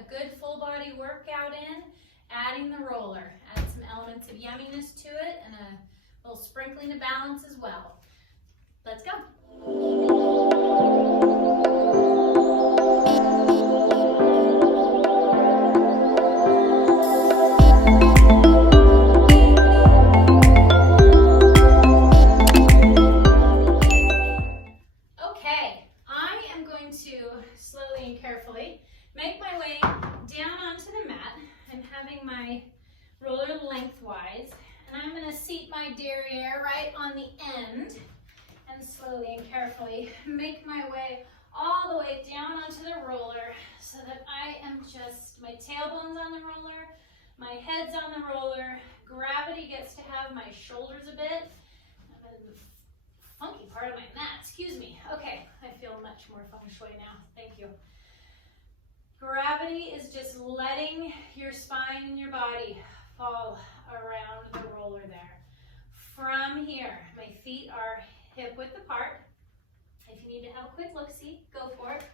a good full body workout in, adding the roller. Add some elements of yumminess to it and a little sprinkling of balance as well. Let's go. Okay, I am going to slowly and carefully make my way down onto the mat. I'm having my roller lengthwise, and I'm going to seat my derriere right on the end and slowly and carefully make my way all the way down onto the roller so that I am just, my tailbone's on the roller, my head's on the roller, gravity gets to have my shoulders a bit. The funky part of my mat, excuse me. Okay, I feel much more feng shui now, thank you. Gravity is just letting your spine and your body fall around the roller there. From here, my feet are hip width apart. If you need to have a quick look-see, go for it.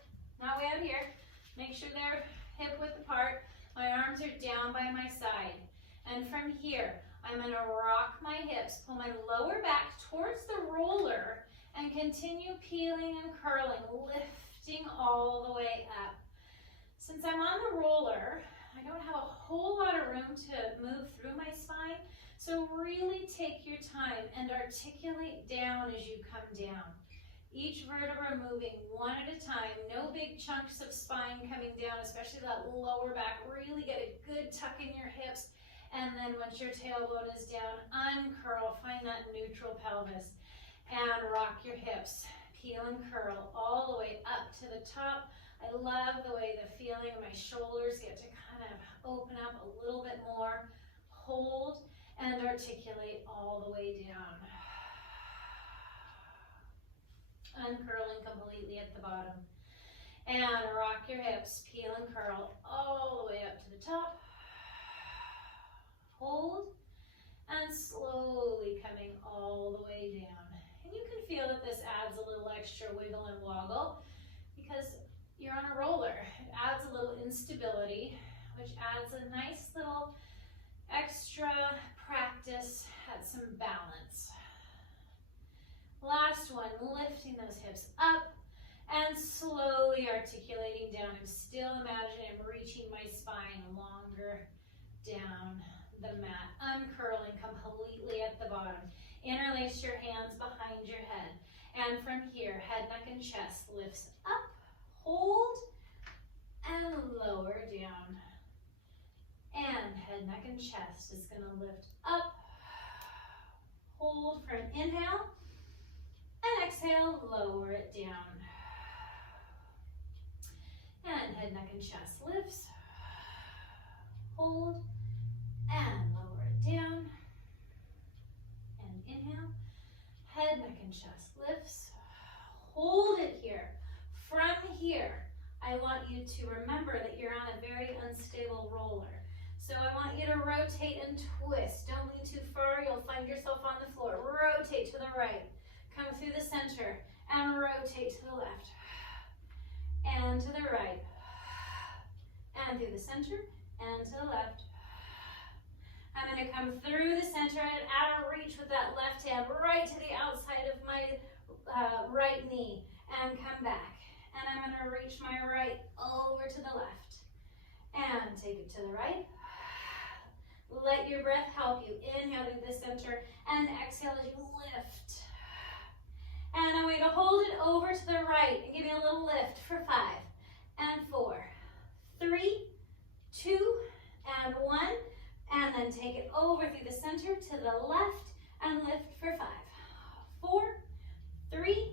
Not way out here. Make sure they're hip width apart. My arms are down by my side. And from here, I'm going to rock my hips, pull my lower back towards the roller, and continue peeling and curling, lifting all the way up. Since I'm on the roller, I don't have a whole lot of room to move through my spine, so really take your time and articulate down as you come down. Each vertebra moving one at a time, no big chunks of spine coming down, especially that lower back. Really get a good tuck in your hips, and then once your tailbone is down, uncurl, find that neutral pelvis, and rock your hips. Peel and curl all the way up to the top. I love the way the feeling of my shoulders get to kind of open up a little bit more. Hold and articulate all the way down. Uncurling completely at the bottom. And rock your hips, peel and curl all the way up to the top. Hold and slowly coming all the way down. And you can feel that this adds a little extra wiggle and woggle because you're on a roller. It adds a little instability, which adds a nice little extra practice at some balance. Last one, lifting those hips up and slowly articulating down. I'm still imagining I'm reaching my spine longer down the mat, uncurling completely at the bottom. Interlace your hands behind your head. And from here, head, neck, and chest lifts up, hold, and lower down. And head, neck, and chest is going to lift up, hold for an inhale, and exhale, lower it down. And head, neck, and chest lifts, hold, and lower it down. And inhale, head, neck, and chest lifts, hold it here. From here, I want you to remember that you're on a very unstable roller. So I want you to rotate and twist. Don't lean too far, you'll find yourself on the floor. Rotate to the right, come through the center, and rotate to the left. And to the right, and through the center, and to the left. I'm going to come through the center and add a reach with that left hand right to the outside of my right knee, and come back. And I'm going to reach my right over to the left, and take it to the right. Let your breath help you. Inhale through the center, and exhale as you lift. And I'm going to hold it over to the right and give me a little lift for 5 and 4, 3, 2, and 1. And then take it over through the center to the left and lift for 5, 4, 3,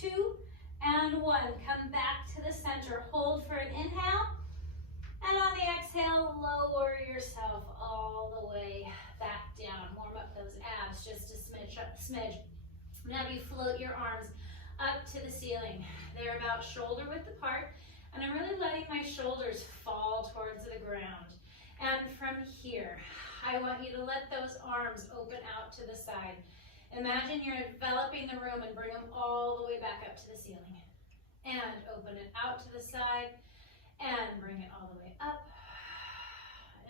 2, and 1. Come back to the center. Hold for an inhale. And on the exhale, lower yourself all the way back down. Warm up those abs just a smidge. Now you float your arms up to the ceiling. They're about shoulder width apart, and I'm really letting my shoulders fall towards the ground. And from here, I want you to let those arms open out to the side. Imagine you're enveloping the room and bring them all the way back up to the ceiling. And open it out to the side and bring it all the way up.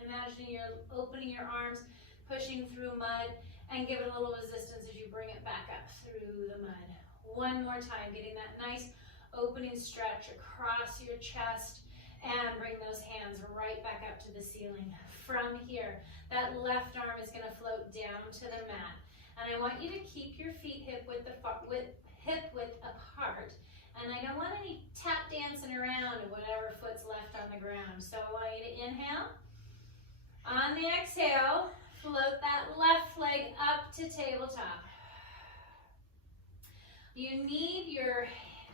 Imagine you're opening your arms, pushing through mud, and give it a little resistance as you bring it back up through the mud. One more time, getting that nice opening stretch across your chest, and bring those hands right back up to the ceiling. From here, that left arm is going to float down to the mat. And I want you to keep your feet hip width apart. And I don't want any tap dancing around and whatever foot's left on the ground. So I want you to inhale. On the exhale, float that left leg up to tabletop. You need your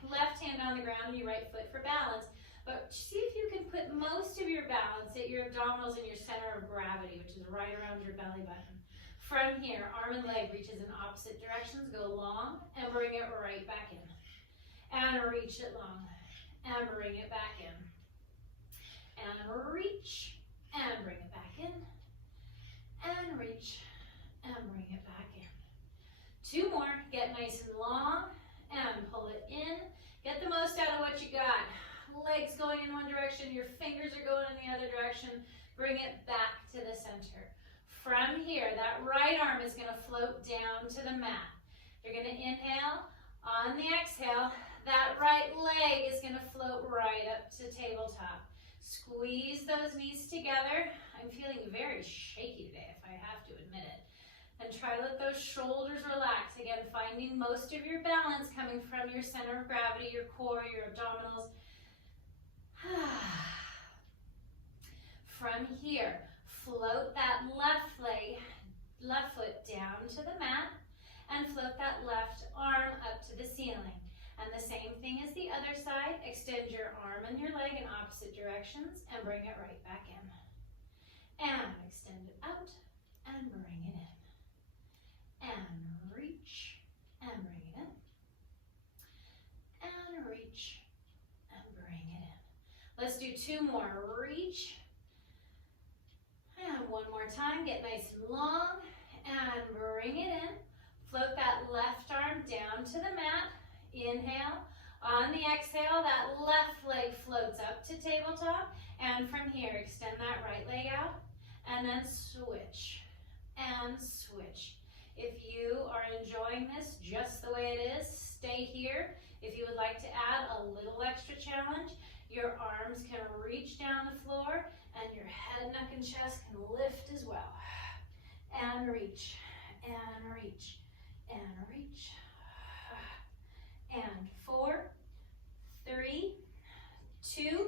left hand on the ground and your right foot for balance. But see if you can put most of your balance at your abdominals and your center of gravity, which is right around your belly button. From here, arm and leg reaches in opposite directions. Go long and bring it right back in. And reach it long and bring it back in. And reach and bring it back in. And reach and bring it back in. Two more. Get nice and long and pull it in. Get the most out of what you got. Legs going in one direction, your fingers are going in the other direction. Bring it back to the center. From here, that right arm is going to float down to the mat. You're going to inhale. On the exhale, that right leg is going to float right up to tabletop. Squeeze those knees together. I'm feeling very shaky today, if I have to admit it. And try to let those shoulders relax. Again, finding most of your balance coming from your center of gravity, your core, your abdominals. From here, float that left foot down to the mat and float that left arm up to the ceiling. And the same thing as the other side. Extend your arm and your leg in opposite directions and bring it right back in. And extend it out and bring it in. And reach and bring it in. And reach and bring it in. Let's do two more. Reach. And one more time. Get nice and long. And bring it in. Float that left arm down to the mat. Inhale. On the exhale, that left leg floats up to tabletop. And from here, extend that right leg out. And then switch. And switch. If you are enjoying this just the way it is, stay here. If you would like to add a little extra challenge, your arms can reach down the floor and your head, neck, and chest can lift as well. And reach, and reach, and reach. And 4, 3, 2,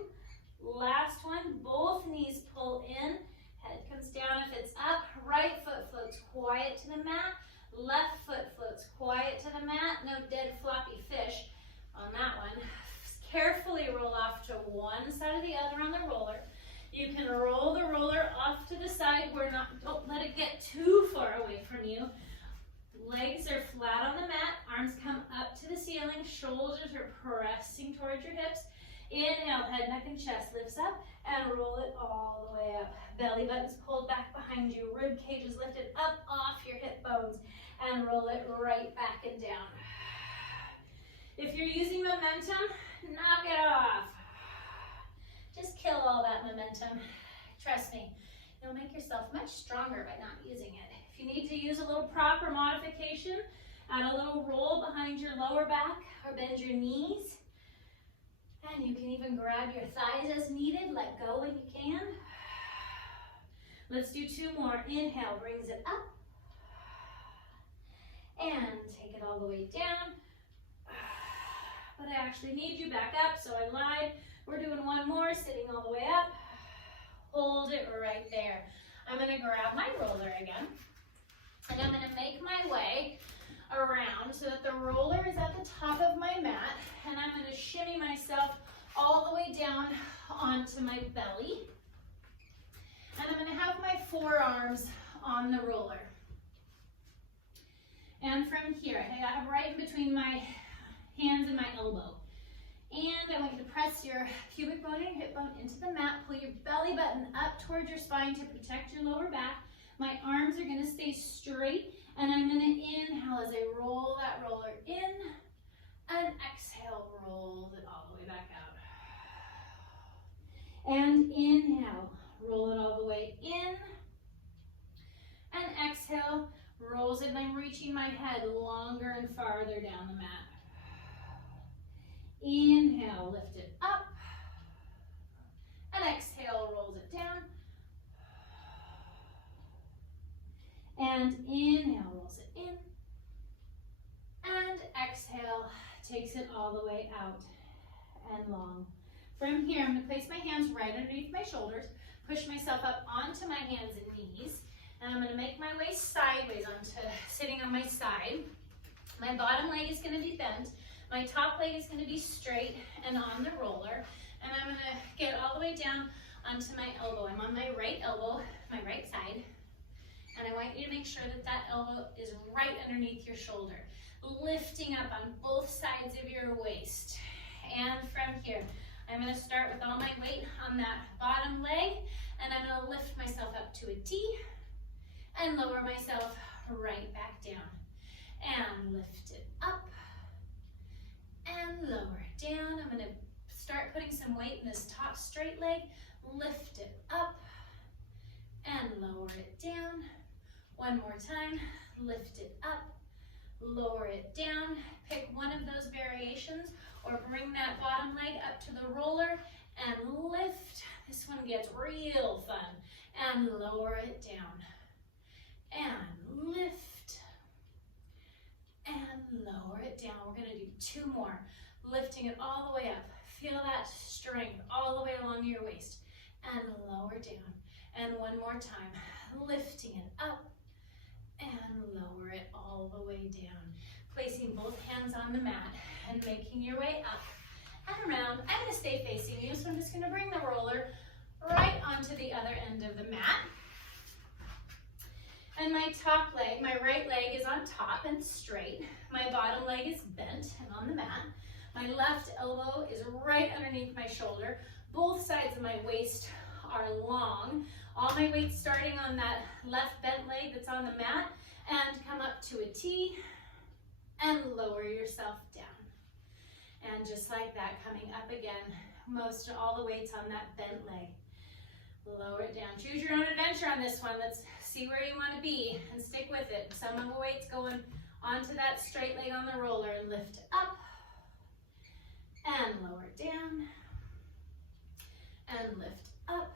last one. Both knees pull in, head comes down if it's up. Right foot floats quiet to the mat. Left foot floats quiet to the mat. No dead floppy fish on that one. Carefully roll off to one side or the other on the roller. You can roll the roller off to the side where don't let it get too far away from you. Legs are flat on the mat, arms come up to the ceiling, shoulders are pressing towards your hips. Inhale, head, neck, and chest lifts up, and roll it all the way up. Belly button's pulled back behind you, rib cage is lifted up off your hip bones, and roll it right back and down. If you're using momentum, knock it off. Just kill all that momentum. Trust me, you'll make yourself much stronger by not using it. If you need to use a little proper modification, add a little roll behind your lower back or bend your knees. And you can even grab your thighs as needed. Let go when you can. Let's do two more. Inhale brings it up. And take it all the way down. But I actually need you back up, so I lied. We're doing one more, sitting all the way up. Hold it right there. I'm going to grab my roller again. And I'm going to make my way around so that the roller is at the top of my mat. And I'm going to shimmy myself all the way down onto my belly. And I'm going to have my forearms on the roller. And from here, I have right in between my hands and my elbow. And I want you to press your pubic bone and your hip bone into the mat. Pull your belly button up towards your spine to protect your lower back. My arms are going to stay straight. And I'm going to inhale as I roll that roller in. And exhale, roll it all the way back out. my head longer and farther down the mat. Inhale, lift it up. And exhale, rolls it down. And inhale, rolls it in. And exhale, takes it all the way out and long. From here, I'm going to place my hands right underneath my shoulders, push myself up onto my hands and knees, and I'm going to make my way sideways onto sitting on my side. My bottom leg is going to be bent. My top leg is going to be straight and on the roller, and I'm going to get all the way down onto my elbow. I'm on my right elbow, my right side, and I want you to make sure that that elbow is right underneath your shoulder, lifting up on both sides of your waist. And from here, I'm going to start with all my weight on that bottom leg, and I'm going to lift myself up to a T and lower myself right back down. And lift it up and lower it down. I'm going to start putting some weight in this top straight leg, lift it up and lower it down. One more time, lift it up, lower it down. Pick one of those variations or bring that bottom leg up to the roller and lift. This one gets real fun. And lower it down. And lift. And lower it down. We're going to do two more. Lifting it all the way up. Feel that strength all the way along your waist. And lower down. And one more time. Lifting it up. And lower it all the way down. Placing both hands on the mat and making your way up and around. I'm going to stay facing you, so I'm just going to bring the roller right onto the other end of the mat. And my top leg, my right leg is on top and straight. My bottom leg is bent and on the mat. My left elbow is right underneath my shoulder. Both sides of my waist are long. All my weight starting on that left bent leg that's on the mat, and come up to a T and lower yourself down. And just like that, coming up again, most all the weight's on that bent leg. Lower it down. Choose your own adventure on this one. Let's see where you want to be and stick with it. Some of the weight's going onto that straight leg on the roller, and lift it up and lower it down and lift up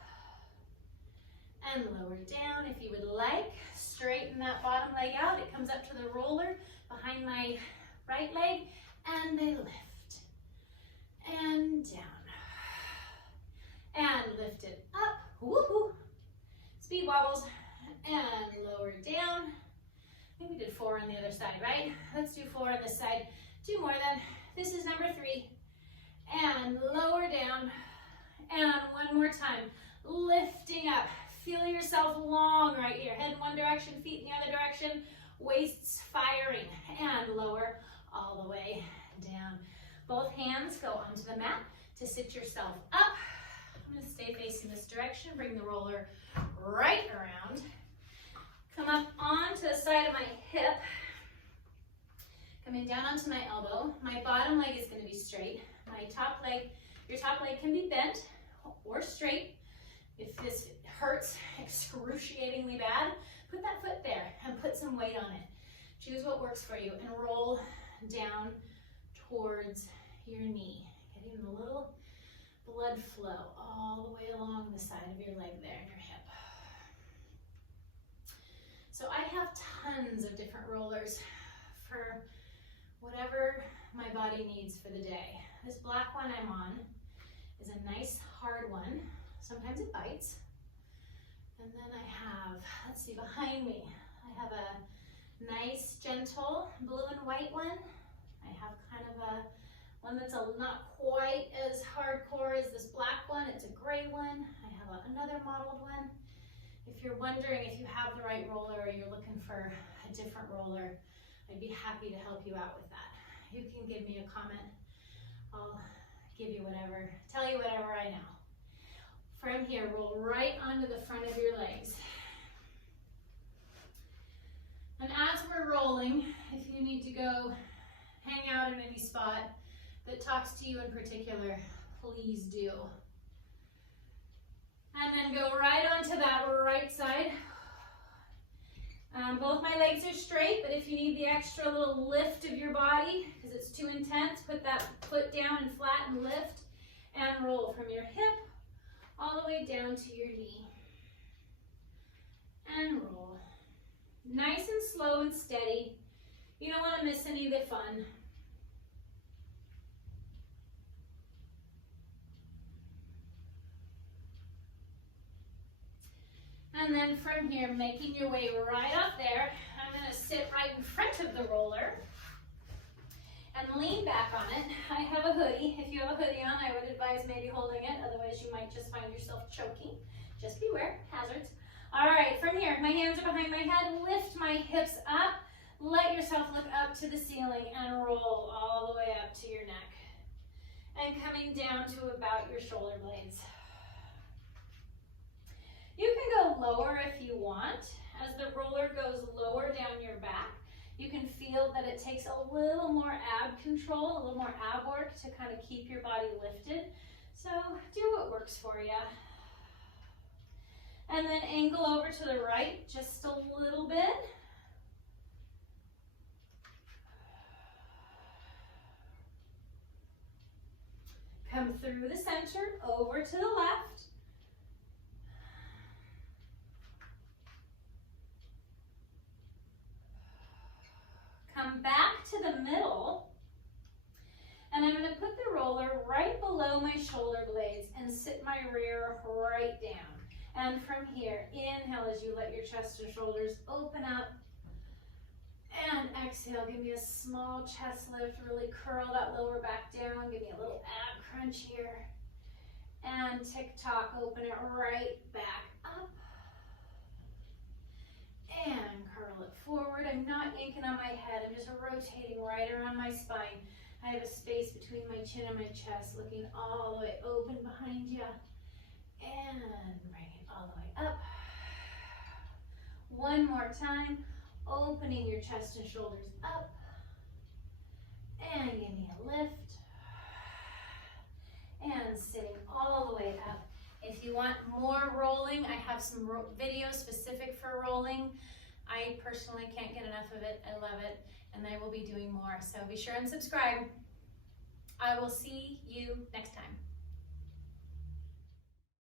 and lower it down. If you would like, straighten that bottom leg out. It comes up to the roller behind my right leg, and they lift and down and lift it up. Woohoo! Speed wobbles and lower it down. I think we did 4 on the other side, right? Let's do 4 on this side. 2 more then. This is number 3. And lower down. And one more time. Lifting up. Feel yourself long right here. Head in one direction, feet in the other direction. Waists firing. And lower all the way down. Both hands go onto the mat to sit yourself up. I'm going to stay facing this direction. Bring the roller right around. Come up onto the side of my hip. Coming down onto my elbow. My bottom leg is going to be straight. My top leg, your top leg can be bent or straight. If this hurts excruciatingly bad, put that foot there and put some weight on it. Choose what works for you and roll down towards your knee. Getting a little blood flow all the way along the side of your leg there and your hip. So I have tons of different rollers for whatever my body needs for the day. This black one I'm on is a nice hard one. Sometimes it bites. And then I have, let's see, behind me, I have a nice, gentle blue and white one. I have kind of a one that's not quite as hardcore as this black one. It's a gray one. I have another mottled one. If you're wondering if you have the right roller or you're looking for a different roller, I'd be happy to help you out with that. You can give me a comment. I'll give you whatever, tell you whatever I know. From here, roll right onto the front of your legs. And as we're rolling, if you need to go hang out in any spot that talks to you in particular, please do. And then go right onto that right side. Both my legs are straight, but if you need the extra little lift of your body, because it's too intense, put that foot down and flatten, lift, and roll from your hip all the way down to your knee. And roll. Nice and slow and steady. You don't want to miss any of the fun. And then from here, making your way right up there, I'm going to sit right in front of the roller and lean back on it. I have a hoodie. If you have a hoodie on, I would advise maybe holding it. Otherwise, you might just find yourself choking. Just beware, hazards. All right, from here, my hands are behind my head. Lift my hips up. Let yourself look up to the ceiling and roll all the way up to your neck. And coming down to about your shoulder blades. You can go lower if you want. As the roller goes lower down your back, you can feel that it takes a little more ab control, a little more ab work to kind of keep your body lifted. So do what works for you. And then angle over to the right just a little bit. Come through the center, over to the left. Come back to the middle, and I'm going to put the roller right below my shoulder blades and sit my rear right down. And from here, inhale as you let your chest and shoulders open up, and exhale, give me a small chest lift, really curl that lower back down, give me a little ab crunch here, and tick-tock, open it right back up. And curl it forward. I'm not yanking on my head. I'm just rotating right around my spine. I have a space between my chin and my chest, looking all the way open behind you. And bring it all the way up. One more time. Opening your chest and shoulders up. And give me a lift. And sitting all the way up. If you want more rolling, I have some videos specific for rolling. I personally can't get enough of it. I love it, and I will be doing more. So be sure and subscribe. I will see you next time.